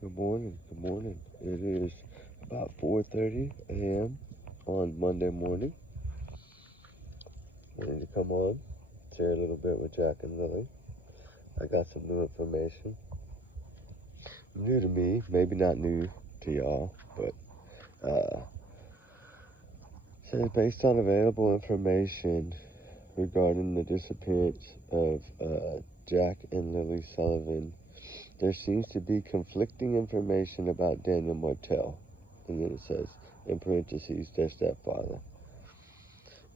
Good morning. Good morning. It is about 4:30 a.m. on Monday morning. I need to come on, share a little bit with Jack and Lily. I got some new information. New to me, maybe not new to y'all, but says based on available information regarding the disappearance of Jack and Lily Sullivan, there seems to be conflicting information about Daniel Martell. And then it says, in parentheses, their stepfather,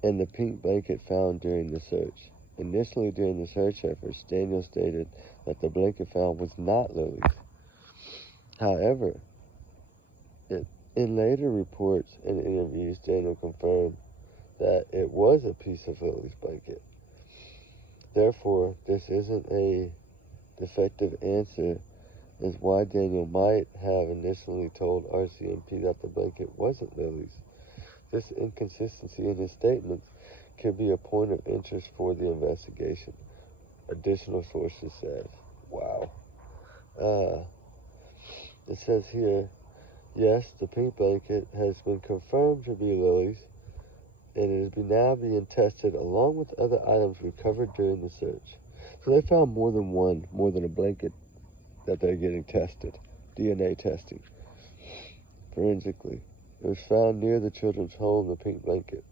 and the pink blanket found during the search. Initially, during the search efforts, Daniel stated that the blanket found was not Lily's. However, in later reports and interviews, Daniel confirmed that it was a piece of Lily's blanket. Therefore, this isn't a defective answer as why Daniel might have initially told RCMP that the blanket wasn't Lily's. This inconsistency in his statements could be a point of interest for the investigation, additional sources said. Wow. It says here, yes, the pink blanket has been confirmed to be Lily's, and it is now being tested along with other items recovered during the search. So they found more than a blanket that they're getting tested, DNA testing, forensically. It was found near the children's home, the pink blanket.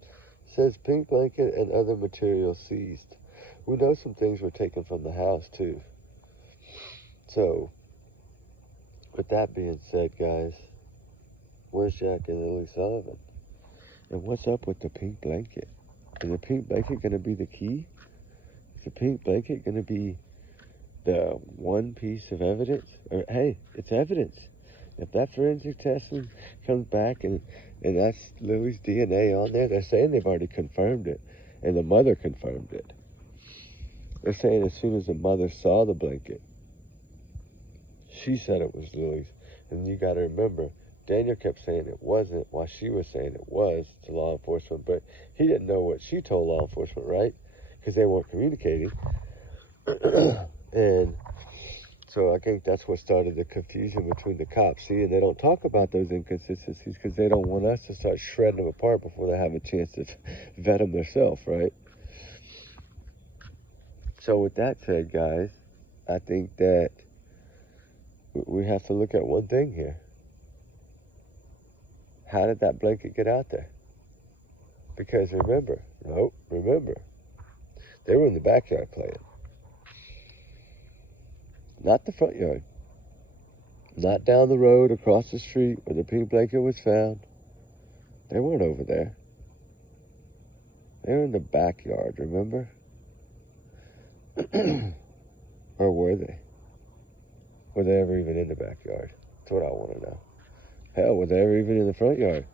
It says pink blanket and other materials seized. We know some things were taken from the house, too. So, with that being said, guys, where's Jack and Lily Sullivan? And what's up with the pink blanket? Is the pink blanket going to be the key? Is the pink blanket going to be the one piece of evidence? Or, hey, it's evidence. If that forensic testing comes back and that's Lily's DNA on there, they're saying they've already confirmed it. And the mother confirmed it. They're saying as soon as the mother saw the blanket, she said it was Lily's. And you got to remember, Daniel kept saying it wasn't while she was saying it was to law enforcement. But he didn't know what she told law enforcement, right? Because they weren't communicating. And so I think that's what started the confusion between the cops. See, and they don't talk about those inconsistencies because they don't want us to start shredding them apart before they have a chance to vet them themselves, right? So with that said, guys, I think that we have to look at one thing here. How did that blanket get out there? Because remember, they were in the backyard playing. Not the front yard. Not down the road across the street where the pink blanket was found. They weren't over there. They were in the backyard, remember? Or were they? Were they ever even in the backyard? That's what I want to know. Hell, were they ever even in the front yard?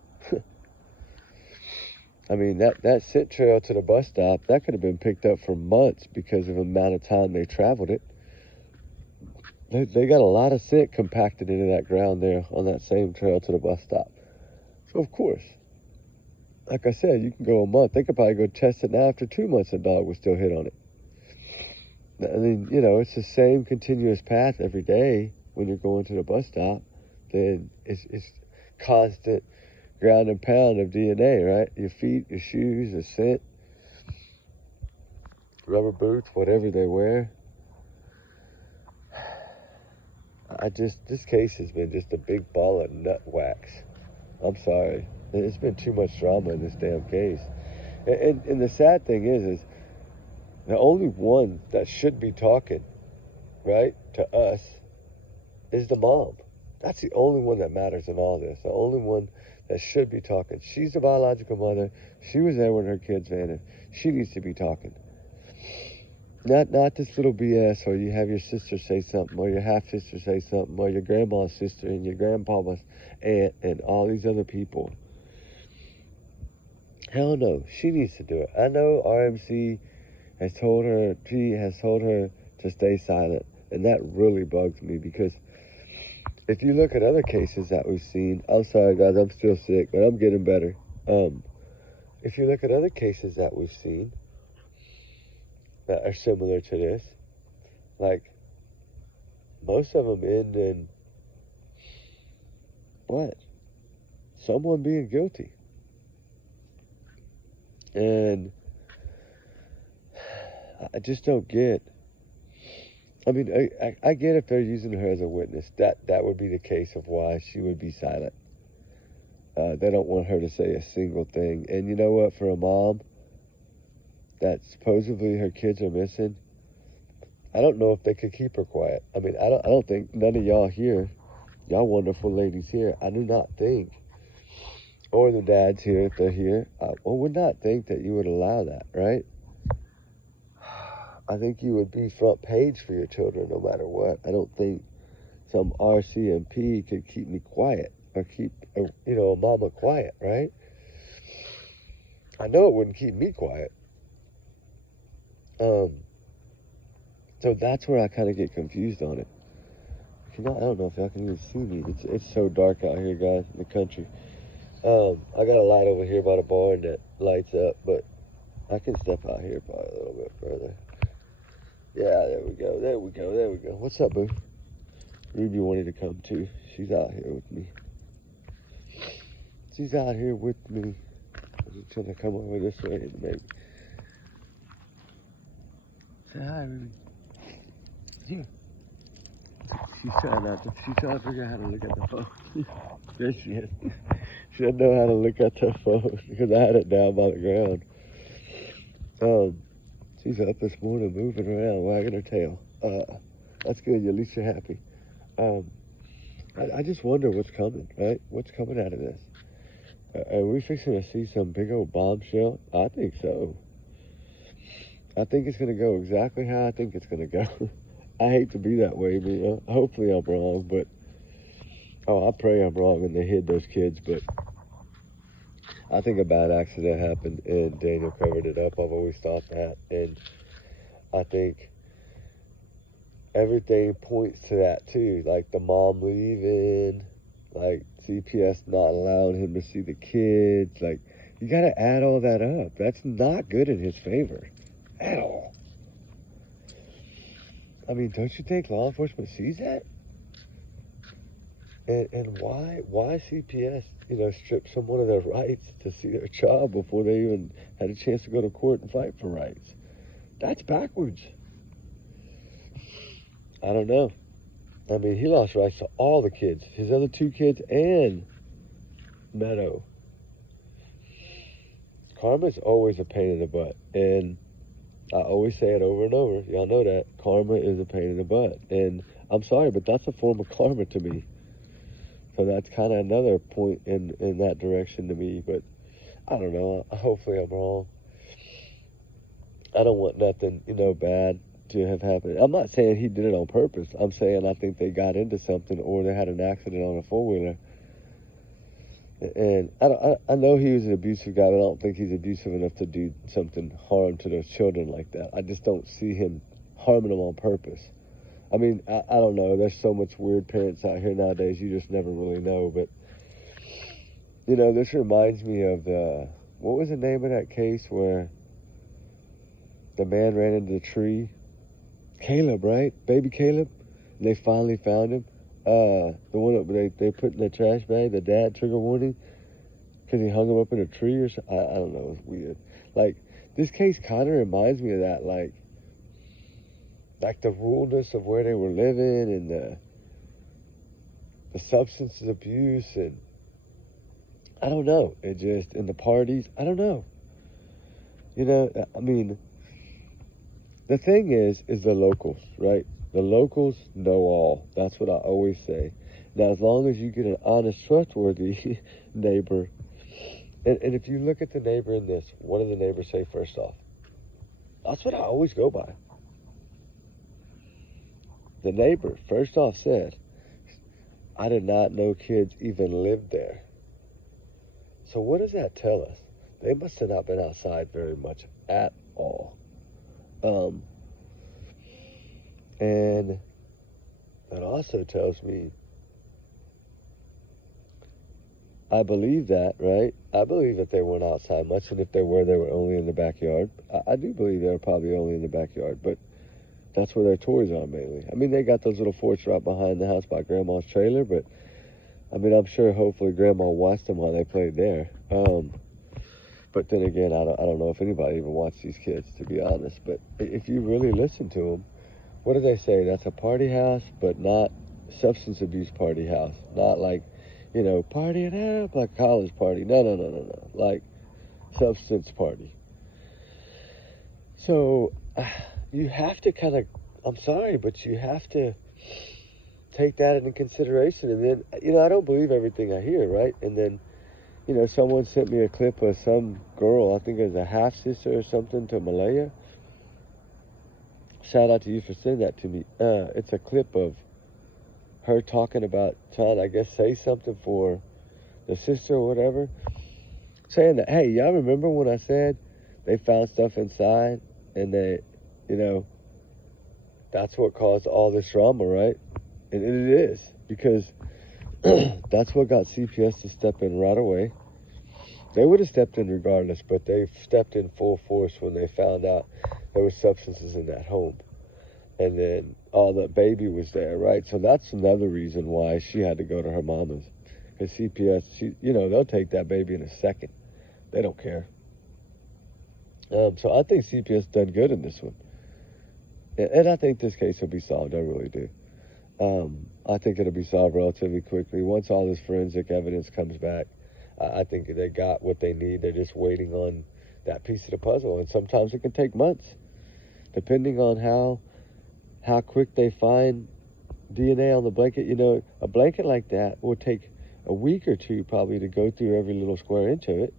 I mean, that scent trail to the bus stop, that could have been picked up for months because of the amount of time they traveled it. They got a lot of scent compacted into that ground there on that same trail to the bus stop. So, of course, like I said, you can go a month. They could probably go test it now. After 2 months, the dog would still hit on it. I mean, it's the same continuous path every day when you're going to the bus stop. Then it's constant ground and pound of DNA, right? Your feet, your shoes, the scent, rubber boots, whatever they wear. This case has been just a big ball of nut wax. I'm sorry. It's been too much drama in this damn case. And the sad thing is the only one that should be talking, right, to us is the mom. That's the only one that matters in all this. The only one that should be talking. She's the biological mother. She was there when her kids vanished. She needs to be talking. Not this little BS, or you have your sister say something, or your half-sister say something, or your grandma's sister and your grandpa's aunt and all these other people. Hell no, she needs to do it. I know RMC has told her to stay silent, and that really bugs me because if you look at other cases that we've seen, I'm sorry guys, I'm still sick, but I'm getting better. If you look at other cases that we've seen that are similar to this, like most of them end in what? Someone being guilty. And I just don't get. I mean, I get if they're using her as a witness. That would be the case of why she would be silent. They don't want her to say a single thing. And you know what? For a mom that supposedly her kids are missing, I don't know if they could keep her quiet. I mean, I don't think none of y'all here, y'all wonderful ladies here, I do not think, or the dads here if they're here, I would not think that you would allow that, right? I think you would be front page for your children no matter what. I don't think some RCMP could keep me quiet or keep, a mama quiet, right? I know it wouldn't keep me quiet. So that's where I kind of get confused on it. I don't know if y'all can even see me. It's so dark out here, guys, in the country. I got a light over here by the barn that lights up, but I can step out here probably a little bit further. Yeah, there we go. What's up, boo? Ruby wanted to come too. She's out here with me. I'm just trying to come over this way and maybe. Say hi, Ruby. Yeah. She's trying to figure out how to look at the phone. There she is. She doesn't know how to look at the phone because I had it down by the ground. She's up this morning moving around, wagging her tail. That's good. At least you're happy. I just wonder what's coming, right? What's coming out of this? Are we fixing to see some big old bombshell? I think so. I think it's going to go exactly how I think it's going to go. I hate to be that way, but hopefully I'm wrong. But I pray I'm wrong and they hid those kids. But I think a bad accident happened and Daniel covered it up. I've always thought that, and I think everything points to that too. Like the mom leaving, like CPS not allowing him to see the kids. Like you got to add all that up. That's not good in his favor at all. I mean, don't you think law enforcement sees that? And why CPS, strip someone of their rights to see their child before they even had a chance to go to court and fight for rights? That's backwards. I don't know. I mean, he lost rights to all the kids, his other two kids and Meadow. Karma's always a pain in the butt, and I always say it over and over. Y'all know that. Karma is a pain in the butt. And I'm sorry, but that's a form of karma to me. So that's kind of another point in that direction to me. But I don't know. Hopefully I'm wrong. I don't want nothing, bad to have happened. I'm not saying he did it on purpose. I'm saying I think they got into something or they had an accident on a four-wheeler. And I know he was an abusive guy, but I don't think he's abusive enough to do something harm to those children like that. I just don't see him harming them on purpose. I mean, I don't know. There's so much weird parents out here nowadays. You just never really know. But, this reminds me of what was the name of that case where the man ran into the tree? Caleb, right? Baby Caleb? And they finally found him. The one that they put in the trash bag, the dad, trigger warning, because he hung him up in a tree or something. I don't know. It's weird. Like, this case kind of reminds me of that, like the rudeness of where they were living and the substance abuse and I don't know. It just, in the parties, I don't know. I mean, the thing is the locals, right? The locals know all. That's what I always say. Now, as long as you get an honest, trustworthy neighbor, and if you look at the neighbor in this, what do the neighbors say first off? That's what I always go by. The neighbor, first off, said, I did not know kids even lived there. So what does that tell us? They must have not been outside very much at all. And that also tells me, I believe that, right? I believe that they weren't outside much, and if they were only in the backyard. I do believe they were probably only in the backyard, but that's where their toys are mainly. I mean, they got those little forts right behind the house by Grandma's trailer, but I mean, I'm sure hopefully Grandma watched them while they played there. But then again, I don't know if anybody even watched these kids, to be honest. But if you really listen to them, what do they say? That's a party house, but not substance abuse party house. Not like, party it up like college party. No, no, no, no, no. Like substance party. So you have to kind of, I'm sorry, but you have to take that into consideration. And then, I don't believe everything I hear, right? And then, someone sent me a clip of some girl, I think it was a half sister or something, to Malaya. Shout out to you for sending that to me. It's a clip of her talking about trying, I guess, say something for the sister or whatever. Saying that, hey, y'all remember when I said they found stuff inside and they, that's what caused all this drama, right? And it is, because that's what got CPS to step in right away. They would have stepped in regardless, but they stepped in full force when they found out there were substances in that home. And then all the baby was there, right? So that's another reason why she had to go to her mama's. Because CPS, they'll take that baby in a second. They don't care. So I think CPS done good in this one. And I think this case will be solved. I really do. I think it'll be solved relatively quickly. Once all this forensic evidence comes back, I think they got what they need. They're just waiting on that piece of the puzzle. And sometimes it can take months, depending on how quick they find DNA on the blanket. A blanket like that will take a week or two probably to go through every little square inch of it,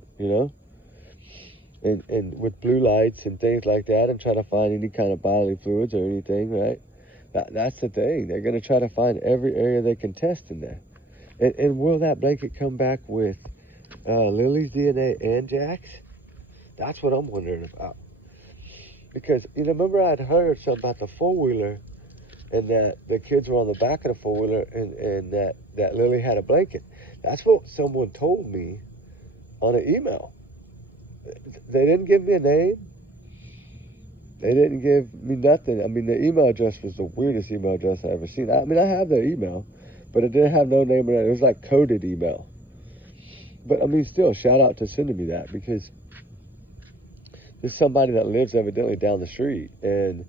and with blue lights and things like that, and try to find any kind of bodily fluids or anything, right? That's the thing. They're going to try to find every area they can test in there. And will that blanket come back with Lily's DNA and Jack's? That's what I'm wondering about. Because, remember I'd heard something about the four-wheeler, and that the kids were on the back of the four-wheeler, and that Lily had a blanket. That's what someone told me on an email. They didn't give me a name. They didn't give me nothing. I mean, the email address was the weirdest email address I ever seen. I mean, I have their email, but it didn't have no name in it. It was like coded email. But, I mean, still, shout out to sending me that, because there's somebody that lives evidently down the street, and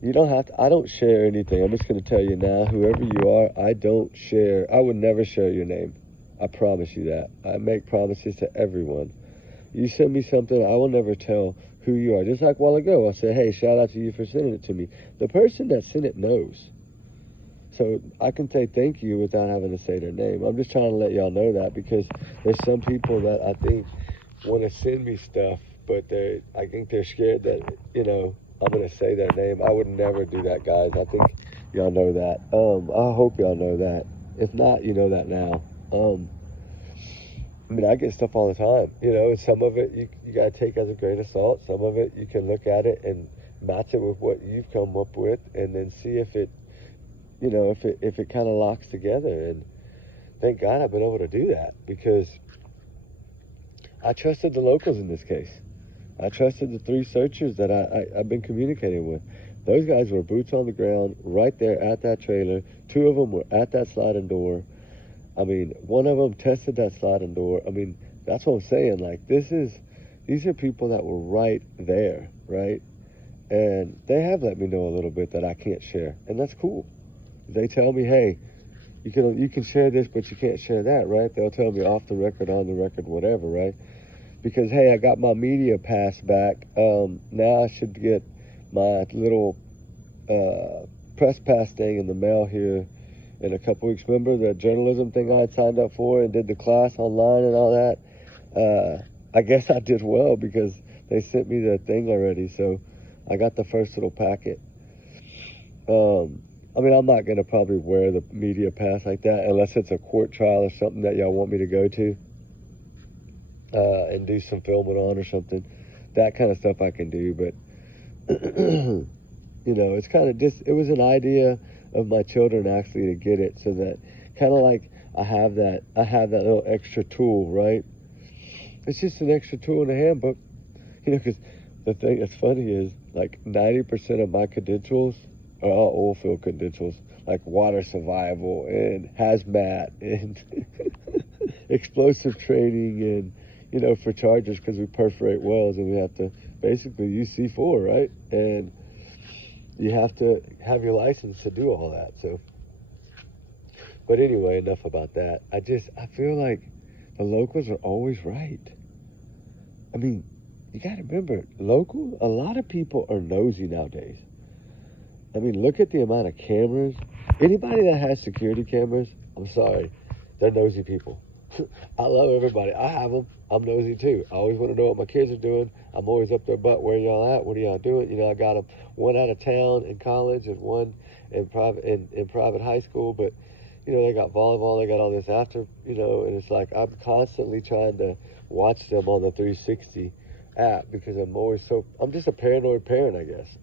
you don't have to, I don't share anything. I'm just going to tell you now, whoever you are, I would never share your name. I promise you that. I make promises to everyone. You send me something, I will never tell who you are. Just like a while ago, I said, hey, shout out to you for sending it to me. The person that sent it knows. So I can say thank you without having to say their name. I'm just trying to let y'all know that, because there's some people that I think want to send me stuff, but I think they're scared that, I'm going to say their name. I would never do that, guys. I think y'all know that. I hope y'all know that. If not, you know that now. I mean, I get stuff all the time, and some of it you got to take as a grain of salt. Some of it you can look at it and match it with what you've come up with, and then see if it, if it kind of locks together. And thank God I've been able to do that, because I trusted the locals in this case. I trusted the three searchers that I've been communicating with. Those guys were boots on the ground right there at that trailer. Two of them were at that sliding door. I mean, one of them tested that sliding door. I mean, that's what I'm saying. Like, these are people that were right there, right? And they have let me know a little bit that I can't share, and that's cool. They tell me, hey, you can share this, but you can't share that, right? They'll tell me off the record, on the record, whatever, right? Because, hey, I got my media pass back. Now I should get my little press pass thing in the mail here in a couple weeks. Remember the journalism thing I had signed up for and did the class online and all that? I guess I did well, because they sent me the thing already. So I got the first little packet. I mean, I'm not going to probably wear the media pass like that unless it's a court trial or something that y'all want me to go to and do some filming on or something. That kind of stuff I can do. But, it's kind of just, it was an idea of my children actually to get it, so that kind of like I have that little extra tool, right? It's just an extra tool in the handbook, because the thing that's funny is, like, 90% of my credentials are all oil field credentials. like water survival and hazmat and explosive training and, for chargers because we perforate wells and we have to basically use C4, right? And you have to have your license to do all that. So, but anyway, enough about that. I feel like the locals are always right. I mean, you got to remember, a lot of people are nosy nowadays. I mean, look at the amount of cameras. Anybody that has security cameras, I'm sorry, they're nosy people. I love everybody. I have them. I'm nosy too. I always want to know what my kids are doing. I'm always up their butt. Where y'all at? What are y'all doing? I got them one out of town in college and one in private high school. But they got volleyball. They got all this after. And it's like I'm constantly trying to watch them on the 360 app because I'm just a paranoid parent, I guess.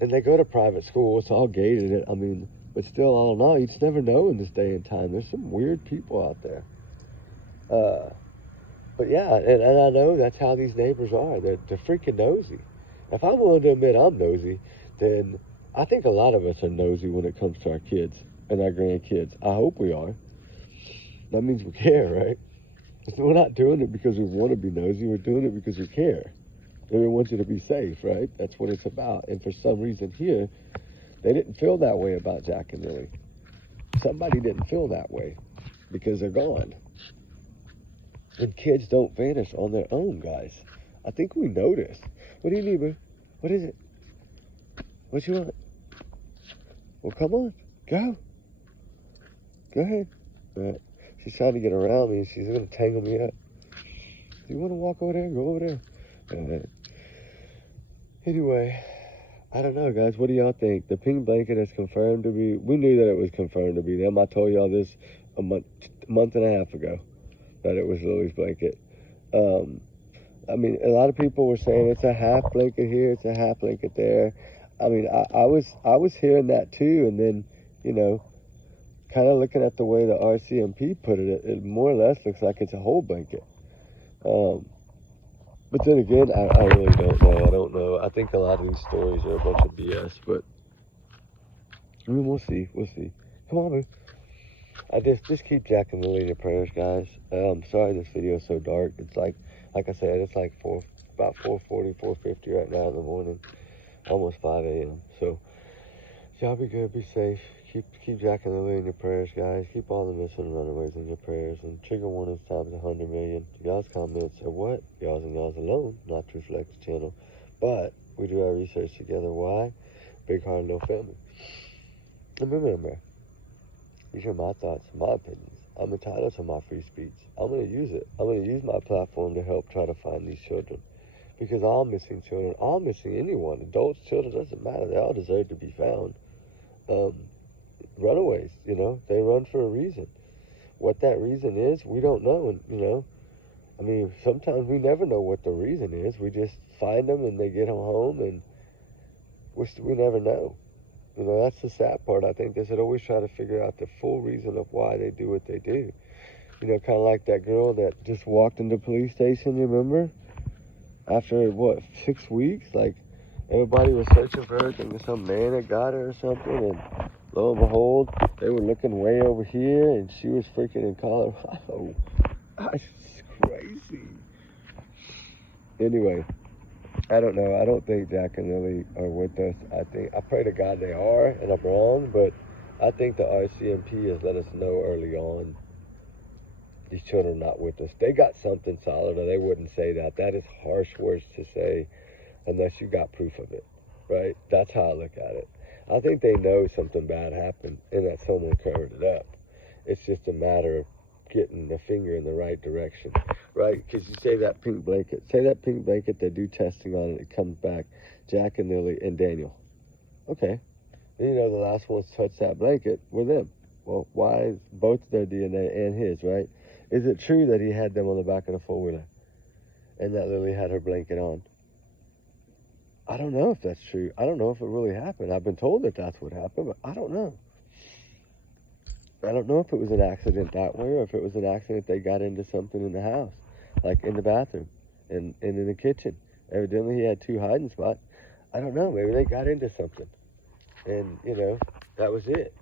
And they go to private school. It's all gated. I mean, but still, all in all, you just never know in this day and time. There's some weird people out there. But yeah, and I know that's how these neighbors are. They're freaking nosy. If I'm willing to admit I'm nosy, then I think a lot of us are nosy when it comes to our kids and our grandkids. I hope we are. That means we care, right? We're not doing it because we want to be nosy. We're doing it because we care. And we want you to be safe, right? That's what it's about. And for some reason here, they didn't feel that way about Jack and Lily. Somebody didn't feel that way because they're gone. And kids don't vanish on their own, guys. I think we know this. What do you need, bro? What is it? What you want? Well, come on. Go. Go ahead. She's trying to get around me. She's going to tangle me up. Do you want to walk over there? Go over there. Anyway, I don't know, guys. What do y'all think? The pink blanket is confirmed to be... We knew that it was confirmed to be them. I told y'all this a month and a half ago, that it was Lily's blanket. I mean, a lot of people were saying it's a half blanket here, it's a half blanket there. I mean, I was hearing that too, and then, kind of looking at the way the RCMP put it, it more or less looks like it's a whole blanket. But then again, I really don't know. I don't know. I think a lot of these stories are a bunch of BS, but I mean, we'll see. We'll see. Come on, man. I just keep Jack and Lily in your prayers, guys. I'm sorry this video is so dark. It's like I said, it's like about 4:40, 4:50 right now in the morning, almost 5 a.m. So y'all be good, be safe. Keep Jack and Lily in your prayers, guys. Keep all the missing runaways in your prayers. And trigger warnings times 100 million. Y'all's comments are what? Y'all's and y'all's alone, not to reflect the channel. But we do our research together. Why? Big heart, no family. And remember, these are my thoughts, my opinions. I'm entitled to my free speech. I'm going to use it. I'm going to use my platform to help try to find these children. Because all missing children, all missing anyone, adults, children, doesn't matter. They all deserve to be found. Runaways, they run for a reason. What that reason is, we don't know. And, I mean, sometimes we never know what the reason is. We just find them and they get them home and we never know. That's the sad part. I think they should always try to figure out the full reason of why they do what they do. Kind of like that girl that just walked into the police station, you remember? After, 6 weeks? Like, everybody was searching for her, thinking some man had got her or something, and lo and behold, they were looking way over here, and she was freaking in Colorado. That's crazy. Anyway, I don't know. I don't think Jack and Lily are with us. I pray to God they are, and I'm wrong, but I think the RCMP has let us know early on these children are not with us. They got something solid, or they wouldn't say that. That is harsh words to say unless you got proof of it, right? That's how I look at it. I think they know something bad happened and that someone covered it up. It's just a matter of getting the finger in the right direction, right? Because you say that pink blanket, they do testing on it, it comes back, Jack and Lily and Daniel. Okay. Then the last ones to touch that blanket were them. Well, why is both their DNA and his, right? Is it true that he had them on the back of the four-wheeler and that Lily had her blanket on? I don't know if that's true. I don't know if it really happened. I've been told that that's what happened, but I don't know. I don't know if it was an accident that way or if it was an accident they got into something in the house, like in the bathroom and in the kitchen. Evidently, he had two hiding spots. I don't know. Maybe they got into something. And, That was it.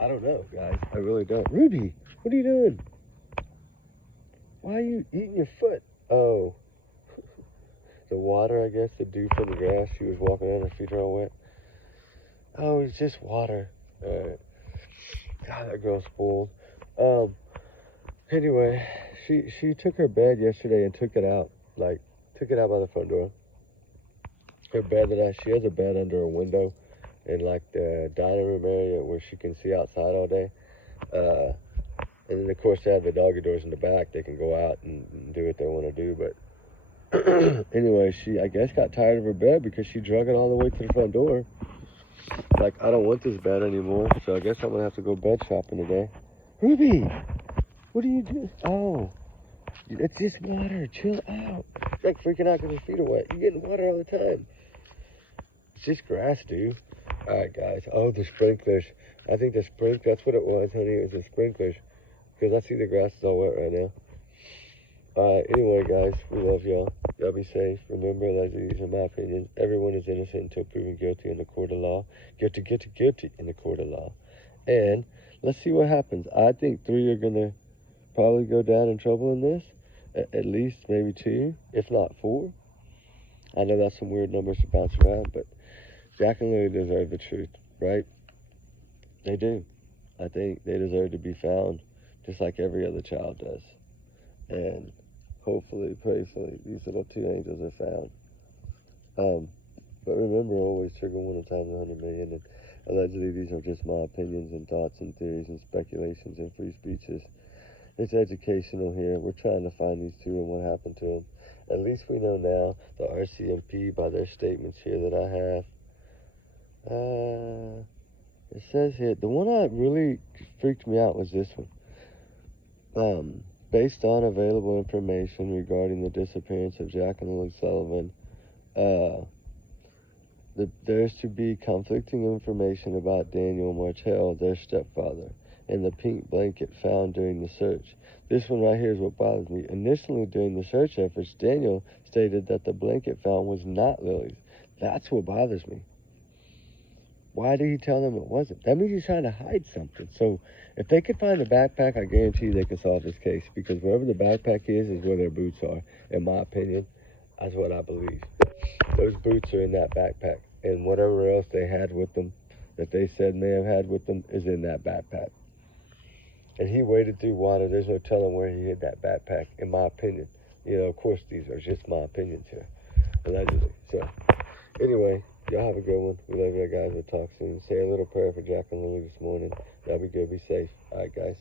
I don't know, guys. I really don't. Ruby, what are you doing? Why are you eating your foot? Oh, the water, I guess, the dew from the grass. She was walking around, her feet are all wet. Oh, it's just water. Alright. God, that girl's spoiled. Anyway, she took her bed yesterday and took it out. Like, took it out by the front door. Her bed she has a bed under a window in like the dining room area where she can see outside all day. And then of course they have the doggy doors in the back. They can go out and do what they want to do. But anyway, she I guess got tired of her bed because she drug it all the way to the front door. Like, I don't want this bed anymore, so I guess I'm gonna have to go bed shopping today. Ruby, what are you doing? Oh, it's just water. Chill out. It's like freaking out because your feet are wet. You're getting water all the time. It's just grass, dude. All right, guys. Oh, the sprinklers. I think that's what it was, honey. It was the sprinklers. Because I see the grass is all wet right now. All right, anyway, guys, we love y'all. Y'all be safe. Remember, these are my opinions. Everyone is innocent until proven guilty in the court of law. Guilty, guilty, guilty in the court of law. And let's see what happens. I think 3 are going to probably go down in trouble in this. At least maybe 2, if not 4. I know that's some weird numbers to bounce around, but Jack and Lily deserve the truth, right? They do. I think they deserve to be found just like every other child does. And hopefully, prayerfully, these little 2 angels are found. But remember, always trigger 1 at a time, 100 million. And allegedly, these are just my opinions and thoughts and theories and speculations and free speeches. It's educational here. We're trying to find these 2 and what happened to them. At least we know now, the RCMP, by their statements here that I have. It says here, the one that really freaked me out was this one. Based on available information regarding the disappearance of Jack and Lily Sullivan, there's to be conflicting information about Daniel Martell, their stepfather, and the pink blanket found during the search. This one right here is what bothers me. Initially, during the search efforts, Daniel stated that the blanket found was not Lily's. That's what bothers me. Why did he tell them it wasn't? That means he's trying to hide something. So if they could find the backpack, I guarantee you they can solve this case. Because wherever the backpack is where their boots are, in my opinion. That's what I believe. Those boots are in that backpack. And whatever else they had with them, that they said may have had with them, is in that backpack. And he waded through water. There's no telling where he hid that backpack, in my opinion. You know, of course, these are just my opinions here, allegedly. So, anyway, y'all have a good one. We love you guys. We'll talk soon. Say a little prayer for Jack and Lily this morning. Y'all be good. Be safe. All right, guys.